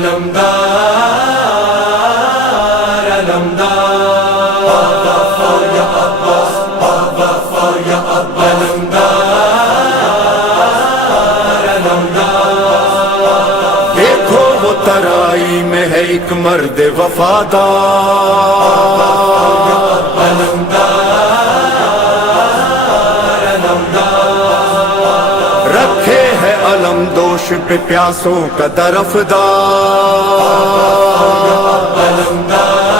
علمدار علمدار یا عباس یا عباس علمدار علمدار دیکھو وہ ترائی میں ہے ایک مرد وفادار علمدار علمدار رکھے ہے علم دوش پہ پیاسوں کا طرفدار علمدار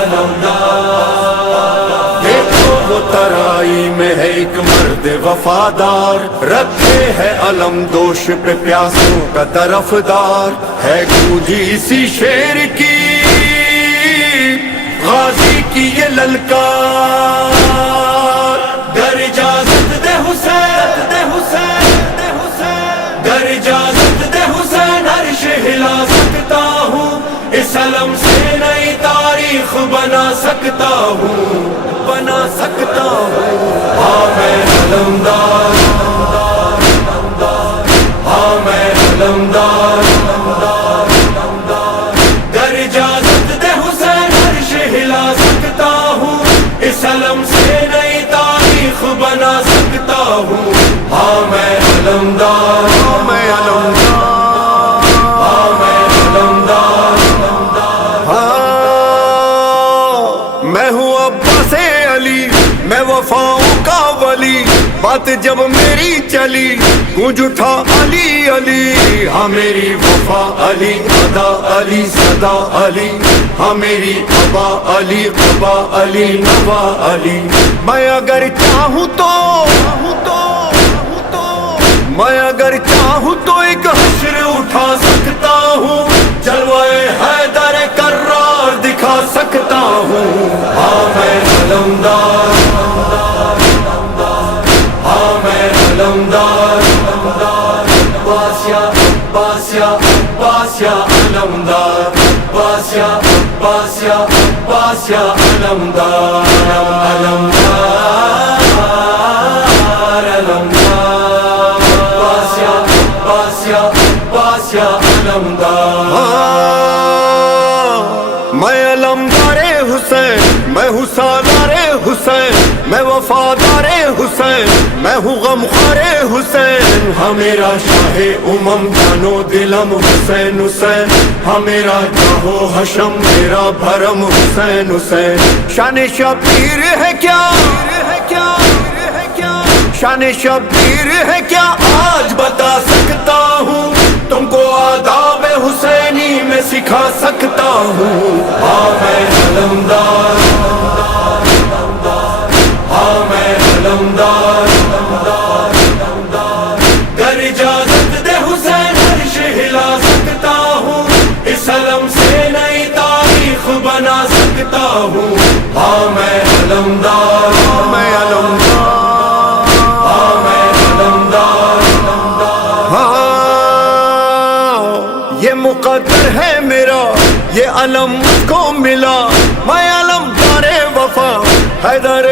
علمدار دیکھو وہ ترائی میں ہے ایک مرد وفادار رکھے ہے علم دوش پہ پیاسوں کا طرفدار ہے گونجی اسی شیر کی غازی کی یہ للکار گر اجازت دے حسین دے حسین دے حسین گر اجازت دے حسین عرش ہلا سکتا ہوں اس علم سے نئی تاریخ بنا سکتا ہوں بنا سکتا ہوں ہاں میں علمدار ہاں میں علمدار گر اجازت دے حسین عرش ہلا سکتا ہوں اس علم سے نئی تاریخ بنا سکتا ہوں ہاں میں علمدار میں علمدار ہاں میں علمدار ہاں میں ہوں عباس علی میں وفاؤں کا ولی بات جب میری چلی گونج اٹھا علی علی ہاں میری وفا علی ادا علی صدا علی ہاں میری ابا علی قبا علی نوا علی میں اگر چاہوں تو میں اگر چاہوں تو ایک حشر اٹھا سکتا ہوں جلوائے حیدر کرار دکھا سکتا ہوں ہاں میں علمدار ہاں میں علمدار عباس یا عباس یا عباس یا علمدار عباس یا عباس یا عباس یا علمدار علمدار علمدار عباس یا عباس یا عباس یا علمدار میں علمدار حسین میں ہوں سالار حسین میں وفادار حسین میں ہوں غمخوار حسین ہاں میرا شاہ امم جانو دلم حسین حسین ہاں میرا جاہو حشم میرا بھرم حسین حسین شان شبیر ہے کیا شان شبیر ہے کیا آج بتا سکتا ہوں تم کو آداب حسینی میں سکھا سکتا ہوں ہاں میں علمدار ہاں میں علمدار گر اجازت دے حسین عرش ہلا سکتا ہوں اس علم سے نئی تاریخ بنا سکتا ہوں ہاں میں علمدار میں علمدار ہاں میں علمدار ہاں یہ مقدر ہے میرا یہ علم مجھ کو ملا میں علمدار وفا حیدر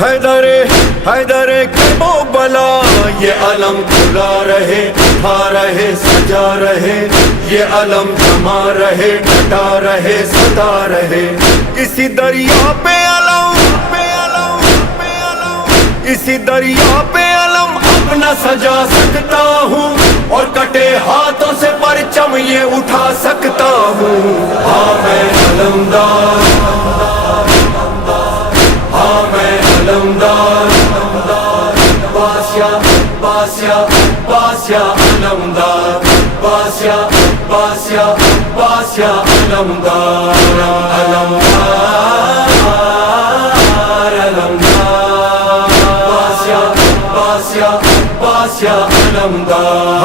حیدر حیدر کے وہ بلا یہ علم کھلا رہے اٹھا رہے سجا رہے یہ علم جما رہے ڈٹا رہے سدا رہے اسی دریا پہ علم اسی دریا پہ علم اپنا سجا سکتا ہوں اور کٹے ہاتھوں سے پرچم یہ اٹھا سکتا ہوں ہاں میں علمدار ہاں میں علمدار عباس یا عباس یا عباس یا علمدار عباس یا عباس یا عباس یا علمدار علمدار علمدار عباس یا عباس یا عباس یا علمدار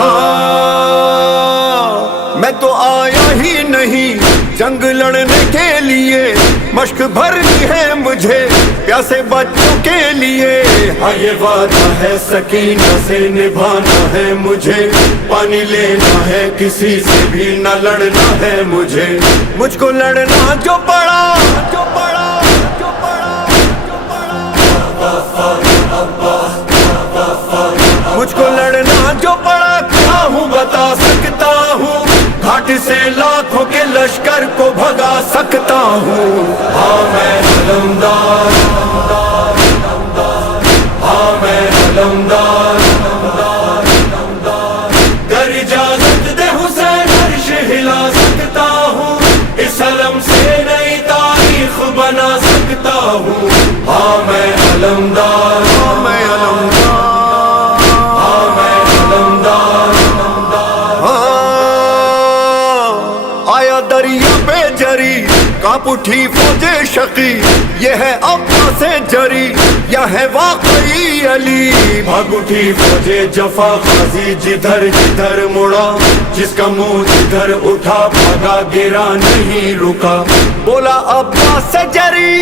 میں تو آیا ہی نہیں جنگ لڑنے کے لیے مشق بھرنی ہے مجھے پیاسے بچوں کے لیے ہاں یہ وعدہ ہے سکینہ سے نبھانا ہے مجھے پانی لینا ہے کسی سے بھی نہ لڑنا ہے مجھ کو لڑنا جو پڑا مجھ کو لڑنا جو پڑا کیا ہوں بتا سکتا لشکر کو بھگا سکتا ہوں. ہاں میں علمدار، ہاں میں علمدار، گر اجازت دے حسین عرش ہلا سکتا ہوں، اس علم سے نئی تاریخ بنا سکتا ہوں. ہاں میں علمدار، ہاں میں علمدار، ہاں میں علمدار. آیا دریا پہ جری کانپ اٹھی فوج شقی، یہ ہے عباس جری یا ہے واقعی علی. بھاگ اٹھی فوج جفا غازی جدھر جدھر مڑا، جس کا منہ جدھر اٹھا بھاگا گرا نہیں رکا. بولا عباس جری،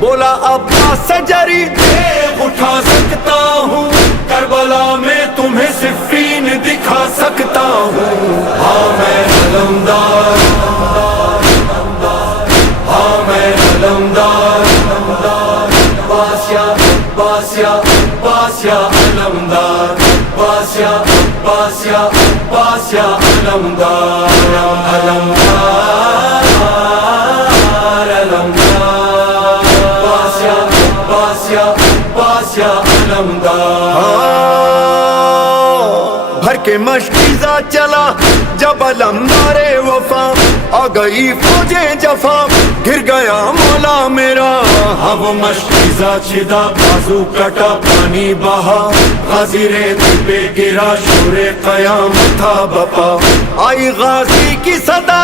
بولا عباس جری، دیکھ اٹھا سکتا ہوں، کربلا میں تمہیں صفین دکھا سکتا ہوں. ہاں میں علمدار، ہاں میں علمدار، باسیا باسیا باسیا علمدار، باسیا باسیا باسیا علمدار، علمدار علمدار، باسیا باسیا باسیا علمدار. بھر کے مشکیزہ چلا جب علمدار وفا، آ گئی فوج جفا گر گیا مولا میرا. ہاں وہ مشکیزہ چھدا بازو کٹا پانی بہا، غازی ریت پہ گرا شور قیامت تھا بپا. آئی غازی کی صدا،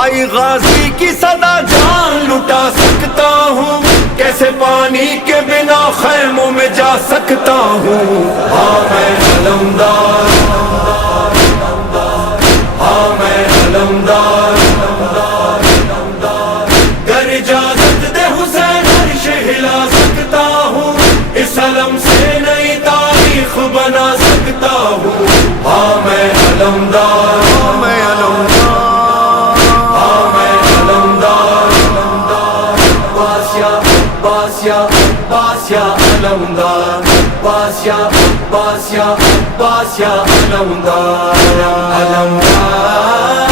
آئی غازی کی صدا، جان لٹا سکتا ہوں، کیسے پانی کے بنا خیموں میں جا سکتا ہوں. ہاں میں علمدار، ہاں میں علمدار، گر اجازت دے حسین عرش ہلا سکتا ہوں، اس علم سے نئی تاریخ بنا سکتا ہوں. ہاں میں علمدار، ہاں میں علمدار، ہاں میں علمدار، باسیا باسیا باسیا علمدار، باسیا باسیا باسیا علمدار، علمدار